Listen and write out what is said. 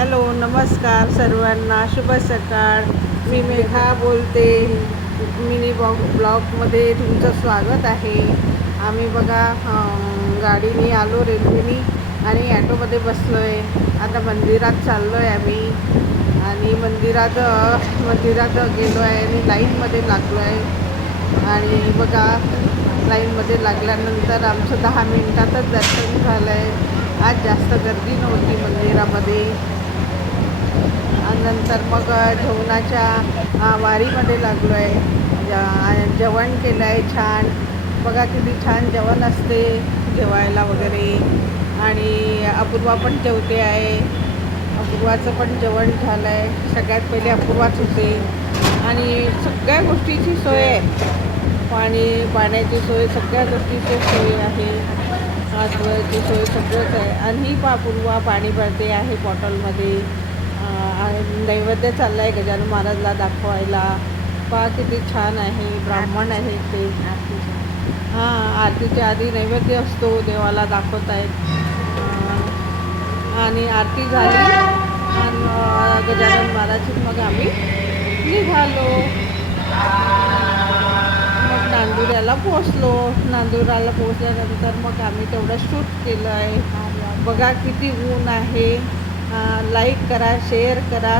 Hello, नमस्कार सर्वांना, शुभ सकाळ. मी मेघा बोलते. मिनी ब्लॉगमध्ये तुमचं स्वागत आहे. आम्ही बघा गाडीने आलो, रेल्वेने, आणि ॲटोमध्ये बसलो आहे. आता मंदिरात चाललो आहे आम्ही, आणि मंदिरात गेलो आहे आणि लाईनमध्ये लागलो आहे. आणि बघा, लाईनमध्ये लागल्यानंतर आमचं 10 मिनिटातच दर्शन झालं आहे. आज जास्त गर्दी नव्हती मंदिरामध्ये. आणि नंतर मग जेवणाच्या वारीमध्ये लागलो आहे. जेवण केलं आहे छान. बघा किती छान जेवण असते जेवायला वगैरे. आणि अपूर्वा पण जेवते आहे. अपूर्वाचं पण जेवण झालं आहे. सगळ्यात पहिले अपूर्वाच होते. आणि सगळ्या गोष्टीची सोय आहे. पाण्याची सोय, सगळ्या गोष्टीची सोय आहे. आजवरची सोय सगळंच आहे. आणि ही अपूर्वा पाणी भरते आहे बॉटलमध्ये. नैवेद्य चालला आहे गजानन महाराजला दाखवायला. पहा किती छान आहे. ब्राह्मण आहे ते. आरतीच्या आधी नैवेद्य असतो, देवाला दाखवत आहेत. आणि आरती झाली आणि गजानन महाराजची मग आम्ही निघालो. मग नांदुऱ्याला पोचल्यानंतर मग आम्ही तेवढं शूट केलं आहे. बघा किती ऊन आहे. लाईक करा, शेअर करा.